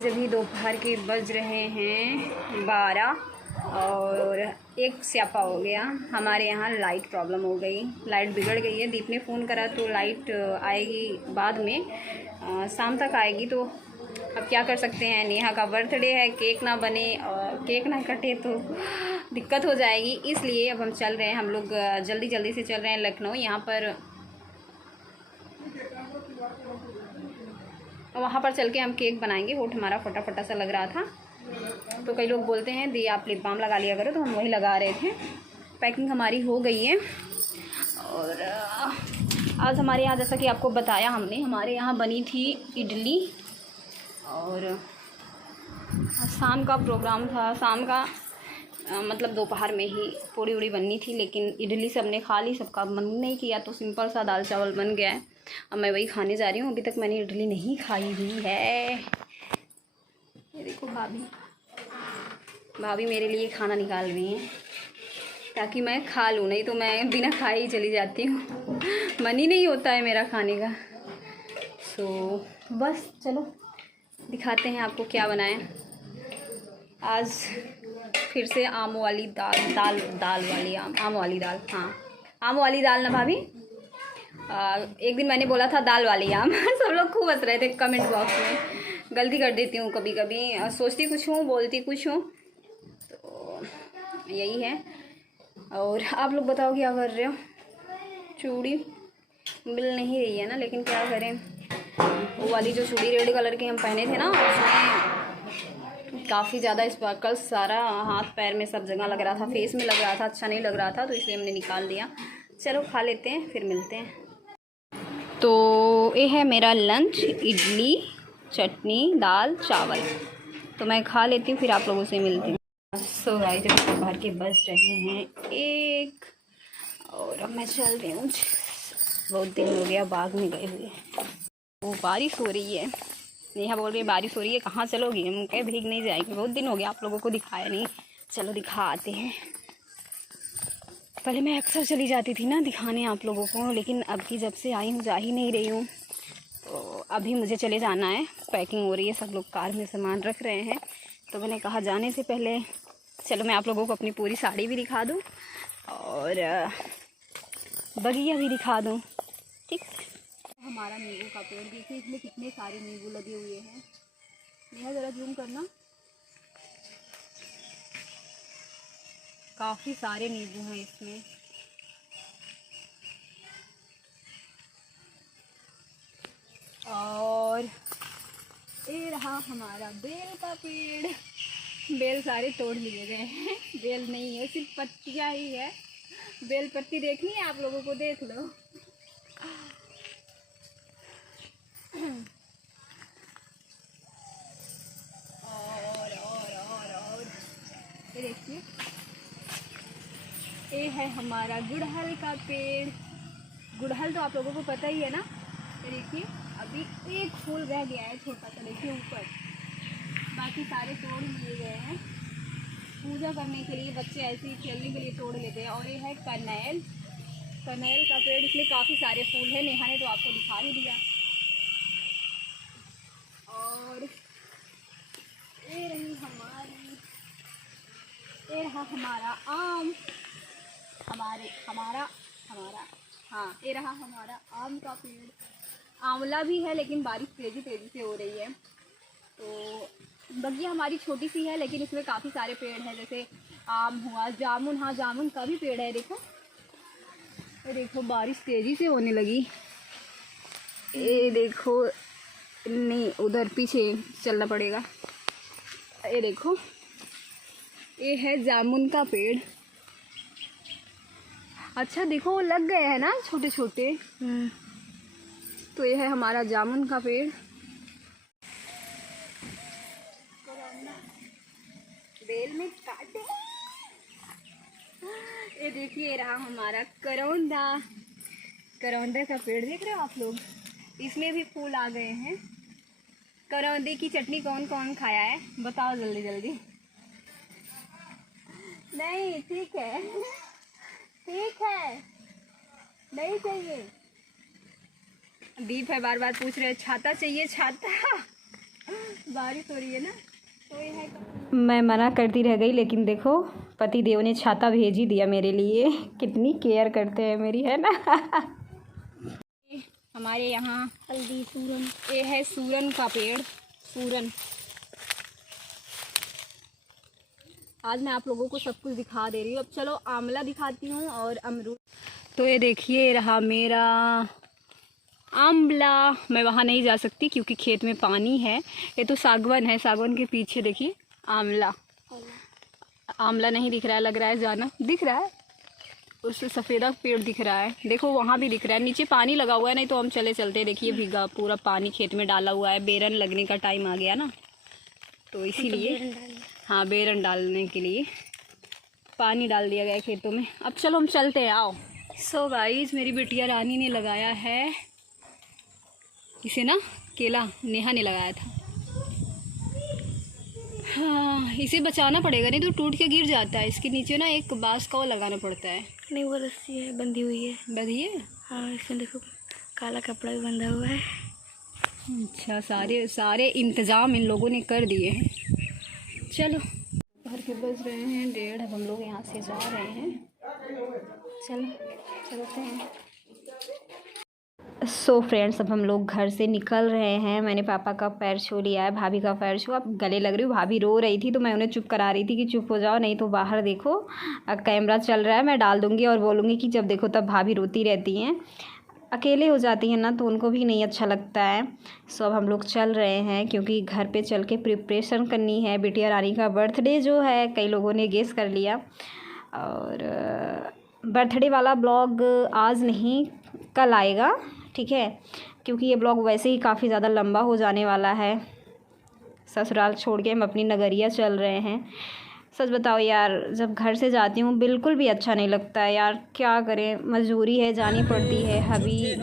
अभी दोपहर के बज रहे हैं 12 और एक स्यापा हो गया। हमारे यहाँ लाइट प्रॉब्लम हो गई, लाइट बिगड़ गई है। दीप ने फ़ोन करा तो लाइट आएगी बाद में, शाम तक आएगी। तो अब क्या कर सकते हैं, नेहा का बर्थडे है, केक ना बने और केक ना कटे तो दिक्कत हो जाएगी। इसलिए अब हम चल रहे हैं, हम लोग जल्दी जल्दी से चल रहे हैं लखनऊ। यहाँ पर वहाँ पर चल के हम केक बनाएंगे। होठ हमारा फटा सा लग रहा था, तो कई लोग बोलते हैं दी आप लिप बाम लगा लिया करो, तो हम वही लगा रहे थे। पैकिंग हमारी हो गई है और आज हमारे यहाँ, जैसा कि आपको बताया हमने, हमारे यहाँ बनी थी इडली और शाम का प्रोग्राम था। शाम का मतलब दोपहर में ही पूड़ी उड़ी बननी थी, लेकिन इडली सबने खा ली, सबका मन नहीं किया, तो सिंपल सा दाल चावल बन गया है। अब मैं वही खाने जा रही हूँ। अभी तक मैंने इडली नहीं खाई हुई है। ये देखो भाभी मेरे लिए खाना निकाल रही हैं ताकि मैं खा लूँ, नहीं तो मैं बिना खाए ही चली जाती हूँ। मन ही नहीं होता है मेरा खाने का। सो बस चलो दिखाते हैं आपको क्या बनाएं। आज फिर से आम वाली दाल वाली आम वाली दाल, हाँ आम वाली दाल ना भाभी। एक दिन मैंने बोला था दाल वाली आम। सब लोग खूब हंस रहे थे कमेंट बॉक्स में। गलती कर देती हूँ कभी कभी, सोचती कुछ हूँ बोलती कुछ हूँ, तो यही है। और आप लोग बताओ क्या कर रहे हो। चूड़ी मिल नहीं रही है ना, लेकिन क्या करें, वो वाली जो चूड़ी रेड कलर की हम पहने थे ना, उसमें काफ़ी ज़्यादा स्पार्कल्स सारा हाथ पैर में सब जगह लग रहा था, फेस में लग रहा था, अच्छा नहीं लग रहा था, तो इसलिए हमने निकाल दिया। चलो खा लेते हैं फिर मिलते हैं। तो ये है मेरा लंच, इडली चटनी दाल चावल। तो मैं खा लेती हूँ फिर आप लोगों से मिलती हूँ। सो गाइस दोपहर के बज रहे हैं 1 और अब मैं चल रही हूँ। बहुत दिन हो गया बाग में गए हुए। वो बारिश हो रही है, नेहा बोल रही है बारिश हो रही है कहाँ चलोगी, हम कहे भीग नहीं जाएंगे, बहुत दिन हो गया आप लोगों को दिखाया नहीं, चलो दिखा आते हैं। पहले मैं अक्सर चली जाती थी ना दिखाने आप लोगों को, लेकिन अब की जब से आई हूँ जा ही नहीं रही हूँ। तो अभी मुझे चले जाना है, पैकिंग हो रही है, सब लोग कार में सामान रख रहे हैं। तो मैंने कहा जाने से पहले चलो मैं आप लोगों को अपनी पूरी साड़ी भी दिखा दूँ और बगिया भी दिखा दूँ, ठीक। हमारा नींबू का पेड़ देखिए, इसमें कितने सारे नींबू लगे हुए हैं। नेहा ज़रा जूम करना, काफ़ी सारे नींबू हैं इसमें। और ये रहा हमारा बेल का पेड़। बेल सारे तोड़ लिए गए हैं, बेल नहीं है, सिर्फ पत्तियां ही है। बेल पत्ती देखनी है आप लोगों को, देख लो। और ये देखिए, ये है हमारा गुड़हल का पेड़। गुड़हल तो आप लोगों को पता ही है ना। ये देखिए अभी एक फूल रह गया है छोटा सा, देखिए ऊपर, बाकी सारे तोड़ लिए गए हैं। पूजा करने के लिए बच्चे ऐसे ही खेलने के लिए तोड़ लेते हैं। और ये है कनैल का पेड़, इसमें काफ़ी सारे फूल हैं, नेहा ने तो आपको दिखा ही दिया। और ये रहा हमारा आम, हमारा हाँ, ये रहा हमारा आम का पेड़। आंवला भी है, लेकिन बारिश तेज़ी से हो रही है, तो बगिया हमारी छोटी सी है, लेकिन इसमें काफ़ी सारे पेड़ हैं, जैसे आम हुआ, जामुन, हाँ जामुन का भी पेड़ है। देखो बारिश तेज़ी से होने लगी। ये देखो, नहीं उधर पीछे चलना पड़ेगा। ये देखो, ये है जामुन का पेड़। अच्छा देखो लग गए हैं ना छोटे छोटे। तो ये है हमारा जामुन का पेड़। बेल में काटे। ये देखिए रहा हमारा करौंदा का पेड़, देख रहे हो आप लोग, इसमें भी फूल आ गए हैं। करौंदे की चटनी कौन कौन खाया है बताओ जल्दी जल्दी। नहीं ठीक है नहीं चाहिए। दीप है बार बार पूछ रहे छाता चाहिए छाता। बारिश हो रही है ना, तो ये है। मैं मना करती रह गई, लेकिन देखो पति देव ने छाता भेज ही दिया मेरे लिए। कितनी केयर करते हैं मेरी, है ना। हमारे यहाँ हल्दी सूरन, ये है सूरन का पेड़, सूरन। आज मैं आप लोगों को सब कुछ दिखा दे रही हूँ। अब चलो आंवला दिखाती हूँ और अमरूद। तो ये देखिए रहा मेरा आंवला। मैं वहाँ नहीं जा सकती क्योंकि खेत में पानी है। ये तो सागवान है, सागवान के पीछे देखिए आंवला। आंवला नहीं दिख रहा है, लग रहा है जाना दिख रहा है, उससे सफ़ेदा पेड़ दिख रहा है। देखो वहाँ भी दिख रहा है, नीचे पानी लगा हुआ है, नहीं तो हम चले चलते। देखिए भीगा पूरा पानी खेत में डाला हुआ है। बेरन लगने का टाइम आ गया ना, तो इसीलिए हाँ बेरन डालने के लिए पानी डाल दिया गया खेतों में। अब चलो हम चलते हैं, आओ। सो गाइस मेरी बिटिया रानी ने लगाया है इसे ना, केला नेहा ने लगाया था। हाँ इसे बचाना पड़ेगा, नहीं तो टूट के गिर जाता है। इसके नीचे ना एक बांस का वो लगाना पड़ता है। नहीं वो रस्सी है, बंधी हुई है। बंधी है? हाँ इसमें देखो काला कपड़ा भी बंधा हुआ है। अच्छा, सारे इंतज़ाम इन लोगों ने कर दिए हैं। चलो घर के बज रहे हैं 1:30। अब हम लोग यहाँ से जा रहे हैं, चलो चलते हैं। सो फ्रेंड्स अब हम लोग घर से निकल रहे हैं। मैंने पापा का पैर छू लिया है, भाभी का पैर छू। अब गले लग रही हूँ, भाभी रो रही थी तो मैं उन्हें चुप करा रही थी कि चुप हो जाओ, नहीं तो बाहर देखो कैमरा चल रहा है, मैं डाल दूँगी और बोलूँगी कि जब देखो तब भाभी रोती रहती हैं। अकेले हो जाती हैं ना तो उनको भी नहीं अच्छा लगता है। सो अब हम लोग चल रहे हैं क्योंकि घर पे चल के प्रिपरेशन करनी है। बिटिया रानी का बर्थडे जो है, कई लोगों ने गेस कर लिया। और बर्थडे वाला ब्लॉग आज नहीं कल आएगा, ठीक है, क्योंकि ये ब्लॉग वैसे ही काफ़ी ज़्यादा लंबा हो जाने वाला है। ससुराल छोड़ के हम अपनी नगरिया चल रहे हैं। सच बताओ यार, जब घर से जाती हूँ बिल्कुल भी अच्छा नहीं लगता है यार, क्या करें, मजबूरी है, जानी पड़ती है। अभी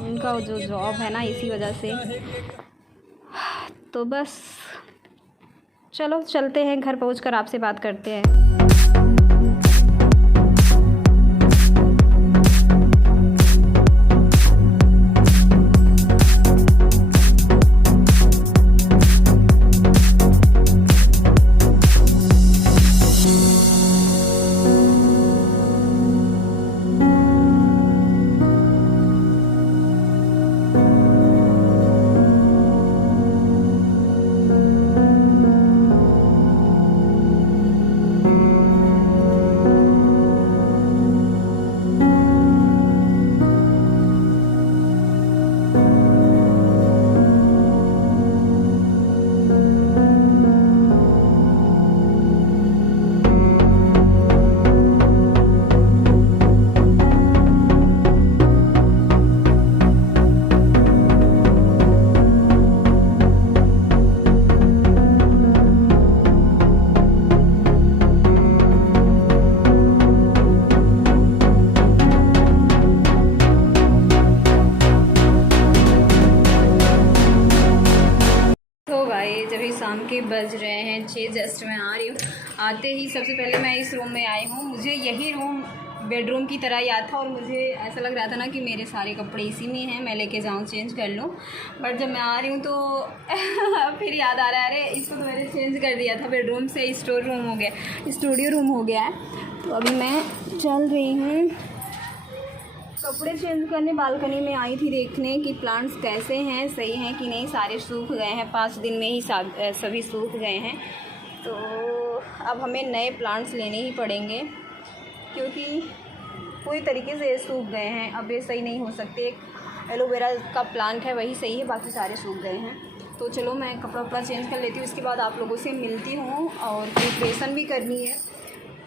उनका जो जॉब है ना, इसी वजह से। तो बस चलो चलते हैं, घर पहुँचकर आपसे बात करते हैं। शाम के बज रहे हैं 6। जस्ट मैं आ रही हूँ। आते ही सबसे पहले मैं इस रूम में आई हूँ। मुझे यही रूम बेडरूम की तरह याद था और मुझे ऐसा लग रहा था ना कि मेरे सारे कपड़े इसी में हैं, मैं लेके जाऊँ चेंज कर लूँ। बट जब मैं आ रही हूँ तो फिर याद आ रहा है, अरे इसको तो मैंने चेंज कर दिया था, बेडरूम से स्टोर रूम हो गया, स्टूडियो रूम हो गया है। तो अभी मैं चल रही हूँ कपड़े चेंज करने। बालकनी में आई थी देखने कि प्लांट्स कैसे हैं, सही हैं कि नहीं। सारे सूख गए हैं, 5 दिन में ही सभी सूख गए हैं। तो अब हमें नए प्लांट्स लेने ही पड़ेंगे क्योंकि पूरी तरीके से सूख गए हैं। अब ये सही नहीं हो सकते। एक एलोवेरा का प्लांट है वही सही है, बाकी सारे सूख गए हैं। तो चलो मैं कपड़ा चेंज कर लेती हूँ, इसके बाद आप लोगों से मिलती हूँ। और प्रिपरेशन भी करनी है।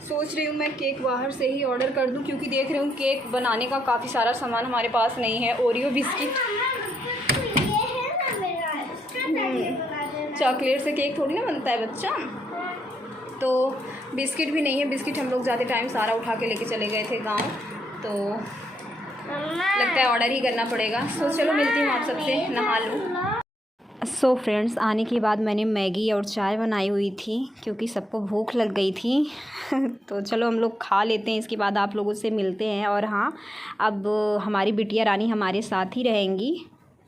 सोच रही हूँ मैं केक बाहर से ही ऑर्डर कर दूँ क्योंकि देख रही हूँ केक बनाने का काफ़ी सारा सामान हमारे पास नहीं है। ओरियो बिस्किट, चॉकलेट से केक थोड़ी ना बनता है बच्चा। तो बिस्किट भी नहीं है, बिस्किट हम लोग जाते टाइम सारा उठा के लेके चले गए थे गांव, तो लगता है ऑर्डर ही करना पड़ेगा। सो चलो मिलती हूँ आप सबसे, नहा लूँ। सो फ्रेंड्स आने के बाद मैंने मैगी और चाय बनाई हुई थी क्योंकि सबको भूख लग गई थी। तो चलो हम लोग खा लेते हैं, इसके बाद आप लोगों से मिलते हैं। और हाँ, अब हमारी बिटिया रानी हमारे साथ ही रहेंगी,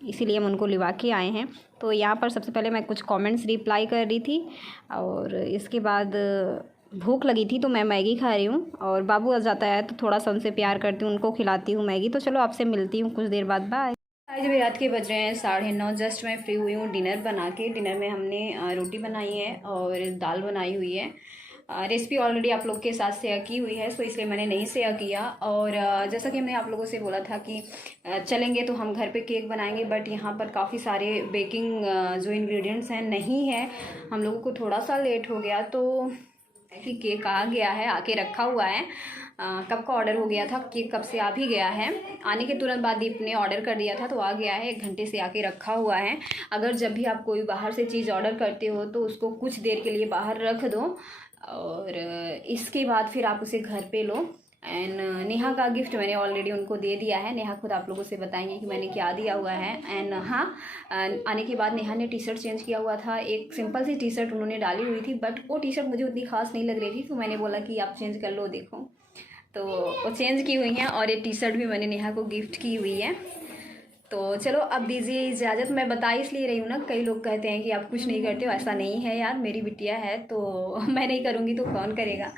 इसीलिए हम उनको लिवा के आए हैं। तो यहाँ पर सबसे पहले मैं कुछ कमेंट्स रिप्लाई कर रही थी और इसके बाद भूख लगी थी तो मैं मैगी खा रही हूँ। और बाबू आ जाता है तो थोड़ा सा उनसे प्यार करती हूँ, उनको खिलाती हूँ मैगी। तो चलो आपसे मिलती हूँ कुछ देर बाद, बाय। आज भी रात के बज रहे हैं 9:30। जस्ट मैं फ्री हुई हूँ डिनर बना के। डिनर में हमने रोटी बनाई है और दाल बनाई हुई है। रेसिपी ऑलरेडी आप लोग के साथ शेयर की हुई है, सो इसलिए मैंने नहीं शेयर किया। और जैसा कि हमने आप लोगों से बोला था कि चलेंगे तो हम घर पे केक बनाएंगे, बट यहाँ पर काफ़ी सारे बेकिंग जो इंग्रेडिएंट्स हैं नहीं है, हम लोगों को थोड़ा सा लेट हो गया। तो कि केक आ गया है, आके रखा हुआ है। कब का ऑर्डर हो गया था, केक कब से आ भी गया है। आने के तुरंत बाद दीप ने ऑर्डर कर दिया था तो आ गया है, 1 घंटे से आके रखा हुआ है। अगर जब भी आप कोई बाहर से चीज़ ऑर्डर करते हो तो उसको कुछ देर के लिए बाहर रख दो और इसके बाद फिर आप उसे घर पे लो। एंड नेहा का गिफ्ट मैंने ऑलरेडी उनको दे दिया है। नेहा खुद आप लोगों से बताएंगे कि मैंने क्या दिया हुआ है। एंड हाँ, आने के बाद नेहा ने टी शर्ट चेंज किया हुआ था। एक सिंपल सी टी शर्ट उन्होंने डाली हुई थी, बट वो टी शर्ट मुझे उतनी खास नहीं लग रही थी, तो मैंने बोला कि आप चेंज कर लो, देखो। तो वो चेंज की हुई हैं और ये टी शर्ट भी मैंने नेहा को गिफ्ट की हुई है। तो चलो अब दीजिए इजाज़त। मैं बता इसलिए रही हूँ ना, कई लोग कहते हैं कि आप कुछ नहीं करते हो। ऐसा नहीं है यार, मेरी बिटिया है तो मैं नहीं करूँगी तो कौन करेगा।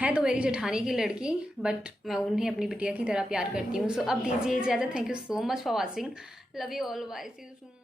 है तो मेरी जेठानी की लड़की, बट मैं उन्हें अपनी बिटिया की तरह प्यार करती हूँ। सो अब दीजिए इजाज़त। Thank you so much for watching. Love you all, bye, see you soon.